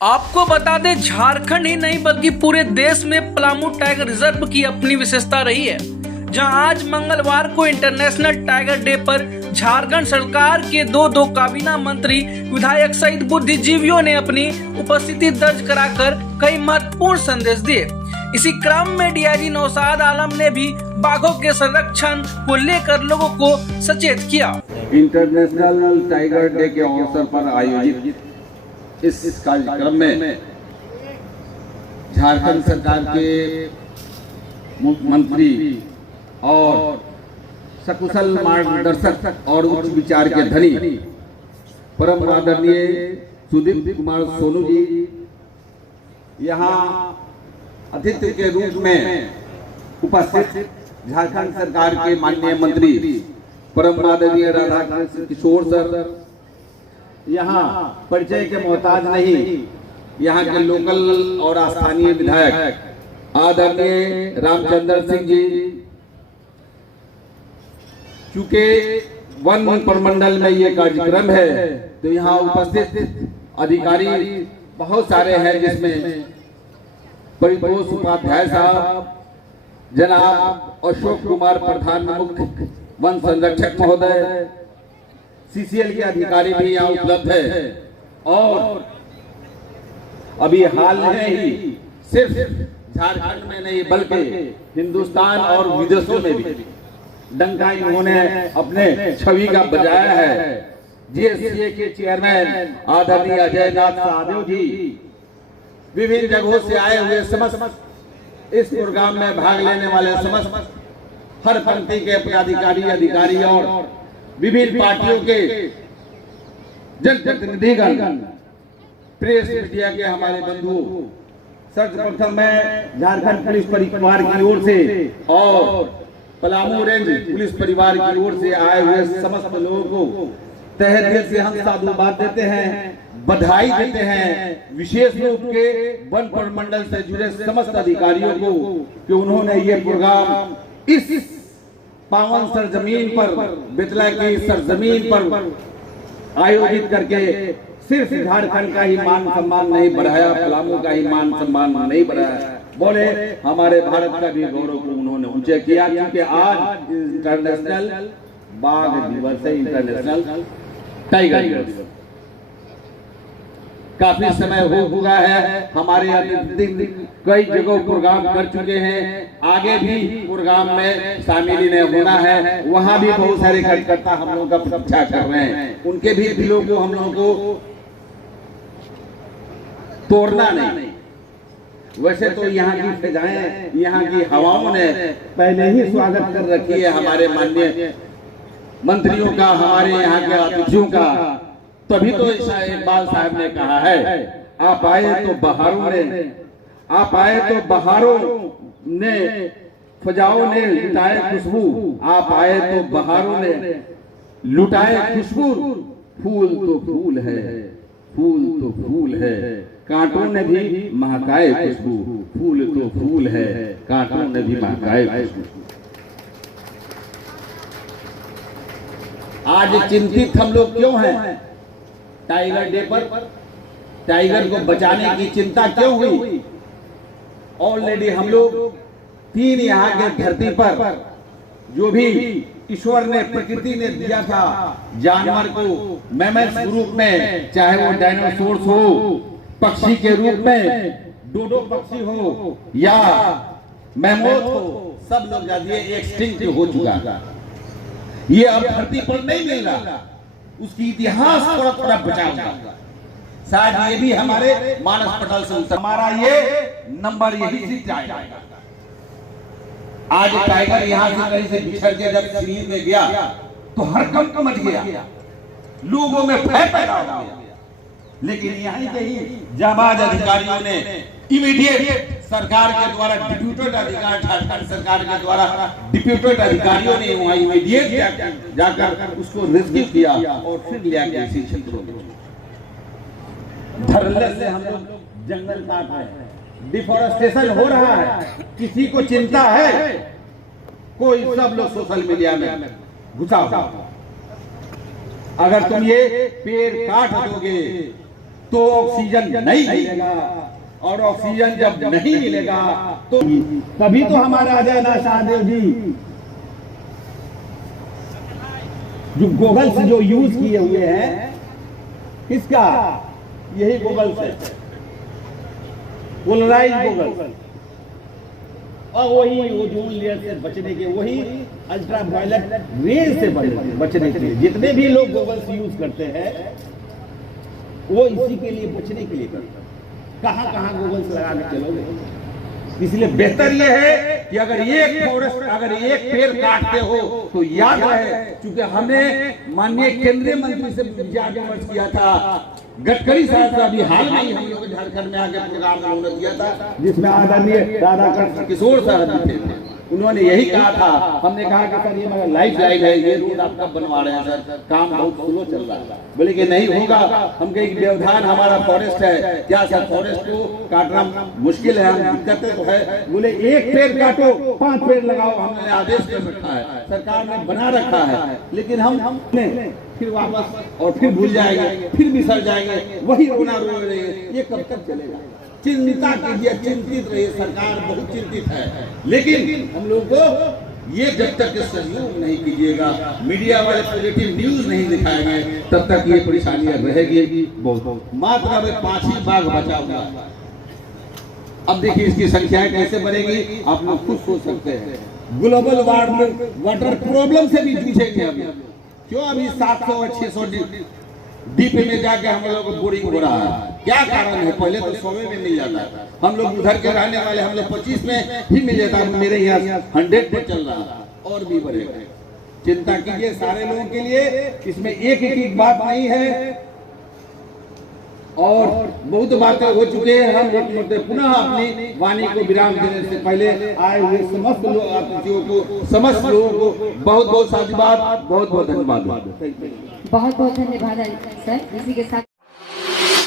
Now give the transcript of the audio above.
आपको बता दें, झारखंड ही नहीं बल्कि पूरे देश में पलामू टाइगर रिजर्व की अपनी विशेषता रही है, जहां आज मंगलवार को इंटरनेशनल टाइगर डे पर झारखंड सरकार के दो काबीना मंत्री, विधायक सहित बुद्धिजीवियों ने अपनी उपस्थिति दर्ज कराकर कई महत्वपूर्ण संदेश दिए। इसी क्रम में डीआईजी नौशाद आलम ने भी बाघों के संरक्षण को लेकर लोगों को सचेत किया। इंटरनेशनल टाइगर डे के अवसर पर आयोजित इस कार्यक्रम में झारखंड सरकार के मंत्री और सकुशल मार्गदर्शक और उच्च विचार के धनी परम आदरणीय सुदीप कुमार सोनू जी यहाँ अतिथि के रूप में उपस्थित झारखंड सरकार के माननीय मंत्री परम आदरणीय राधाकृष्ण किशोर सर यहाँ परिचय के मोहताज नहीं, यहाँ के लोकल और स्थानीय विधायक आदरणीय रामचंद्र सिंह जी, चूंकि वन प्रमंडल में ये कार्यक्रम है तो यहाँ उपस्थित अधिकारी बहुत सारे हैं, जिसमें परितोष उपाध्याय साहब, जनाब अशोक कुमार प्रधान मुख्य वन संरक्षक महोदय, सीसीएल के अधिकारी भी यहाँ उपलब्ध है। और अभी हाल में ही सिर्फ झारखंड में नहीं बल्कि हिंदुस्तान और विदेशों में भी डंका इन्होंने अपने छवि का बजाया है। जीएससीए के चेयरमैन आदरणीय अजय नाथ सहदेव जी विभिन्न जगहों से आए हुए समस्त इस प्रोग्राम में भाग लेने वाले समस्त हर पंक्ति के पदाधिकारी, अधिकारी और विभिन्न पार्टियों के जनप्रतिनिधिगण, प्रेस मीडिया के हमारे बंधु, सर्वप्रथम मैं झारखंड पुलिस परिवार की ओर से और पलामू रेंज पुलिस परिवार की ओर से आए हुए समस्त लोगों को तहे दिल से हम साधुवाद देते हैं, बधाई देते हैं, विशेष रूप के वन प्रमंडल से जुड़े समस्त अधिकारियों को कि उन्होंने ये प्रोग्राम इस पावन सरजमीन पर, बेतला की सरजमीन पर आयोजित करके सिर्फ झारखंड का ही मान सम्मान नहीं बढ़ाया, पलामू का ही मान सम्मान नहीं बढ़ाया, बोले हमारे भारत का भी गौरव को उन्होंने ऊंचा किया। क्योंकि आज इंटरनेशनल बाघ दिवस है, इंटरनेशनल टाइगर दिवस। काफी समय हो चुका है, हमारे कई जगहों प्रोग्राम कर चुके हैं, आगे भी प्रोग्राम में शामिल इन्हें होना है। वहां भी बहुत सारे कार्यकर्ता हम लोगों का प्रतीक्षा कर रहे हैं, उनके भी दिलों को हम लोगों को तोड़ना नहीं। वैसे तो यहाँ की फिजाएं, यहाँ की हवाओं ने पहले ही स्वागत कर रखी है हमारे माननीय मंत्रियों का, हमारे यहाँ के अतिथियों का। तभी तो इकबाल साहब ने कहा है, आप आए तो बहारों ने, आप आए तो बहारों ने, फजाओं ने लुटाए खुशबू, आप आए तो बहारों ने लुटाए खुशबू। फूल तो फूल है, फूल तो फूल है, कांटों ने भी महकाए खुशबू। फूल तो फूल है, कांटों ने भी महकाए खुशबू। आज चिंतित हम लोग क्यों हैं? टाइगर डे पर टाइगर को बचाने की चिंता क्यों हुई? ऑलरेडी हम लोग 3 यहाँ के धरती पर जो भी ईश्वर ने, प्रकृति ने दिया था जानवर को मैमल्स रूप में, चाहे वो डायनासोर्स हो, पक्षी के रूप में डोडो पक्षी हो या मैमोथ हो, सब लोग एक्सटिंक्ट हो चुका। ये अब धरती पर नहीं मिल रहा, उसकी इतिहास थोड़ा बचा होगा। शायद ये भी हमारे मानस पटल से हमारा ये नंबर यही से आएगा। आज टाइगर यहाँ से कहीं से बिछड़ के जब शरीर में गया तो हड़कंप मच गया, लोगों में भय पैदा हो गया। लेकिन यहाँ के ही जाबाज अधिकारियों ने इमीडिएट सरकार के द्वारा डिप्यूटेड अधिकारी, झारखंड सरकार के द्वारा डिप्यूटेड अधिकारियों ने वहां इमीडिएट जाकर उसको रेस्क्यू किया और फिर ले आके इसी क्षेत्रों में धरने से हम लोग जंगल काट रहे हैं, डिफोरेस्टेशन हो रहा है। किसी को चिंता है? कोई, सब लोग सोशल मीडिया में घुसा हुआ। अगर तुम ये पेड़ काट दोगे तो ऑक्सीजन नहीं मिलेगा, और ऑक्सीजन जब नहीं मिलेगा तो तभी तो हमारा अजय शाहदेव जी जो गूगल्स जो यूज किए हुए हैं, किसका, यही गूगल्स है, पोलराइज गूगल्स, और वही ओजोन लेयर से बचने के, वही अल्ट्रा वायलेट रेज से बचने के लिए जितने भी लोग गूगल्स यूज करते हैं वो इसी के लिए बचने के लिए करते हैं। कहां कहां गूगल्स लगा के चलोगे? इसलिए बेहतर यह है कि अगर एक पेड़ काटते हो तो याद रहे, क्योंकि हमने माननीय केंद्रीय मंत्री से विचार विमर्श किया था, गडकरी साहब से अभी हाल में ही हम लोग झारखंड में आके प्रोग्राम उन्होंने दिया था, जिसमें आदरणीय राधाकृष्ण किशोर साहब थे, उन्होंने यही कहा था। हमने कहा कि सर ये मेरा लाइफ लाइन है, ये रोड आप कब बनवा रहे हैं सर, काम बहुत स्लो चल रहा है। बोले कि नहीं होगा, हम कहे व्यवधान हमारा फॉरेस्ट है, क्या सर फॉरेस्ट को काटना मुश्किल है, हम दिक्कतें तो है। बोले एक पेड़ काटो 5 पेड़ लगाओ, हमने आदेश कर रखा है, सरकार ने बना रखा है, लेकिन हमने फिर वापस और फिर भूल जाएंगे, फिर बिसर जाएंगे, वही रोना रो रहे हैं। ये कब तक चलेगा? चिंता कीजिए, चिंतित रहिए, सरकार बहुत चिंतित है, लेकिन हम लोग को ये जब तक सहयोग नहीं कीजिएगा, मीडिया वाले पॉजिटिव न्यूज नहीं दिखाएंगे, तब तक ये परेशानियां रहेगी बहुत। मात्र अब 5 ही बाघ बचा हुआ है। अब देखिए इसकी संख्याएं कैसे बढ़ेगी, आप लोग खुद सोच सकते हैं। ग्लोबल वाटर प्रॉब्लम से भी जूझेंगे अभी, क्यों अभी 700 और 600 डीप में जाके हम लोग को बोरिंग हो रहा है, क्या कारण है? पहले तो 100 में मिल जाता है, हम लोग उधर के रहने वाले, हम लोग 25 में ही मिल जाता है, मेरे यहाँ 100 पे चल रहा है, और भी बढ़ेगा। चिंता कीजिए सारे लोगों के लिए, इसमें एक बात नहीं है, और बहुत बातें हो चुके हैं। हम एक मरते पुनः अपनी वाणी को विराम देने से पहले आए हुए समस्त लोगों को बहुत बहुत साधुवाद, बहुत बहुत धन्यवाद। बहुत बहुत धन्यवाद सर। इसी के साथ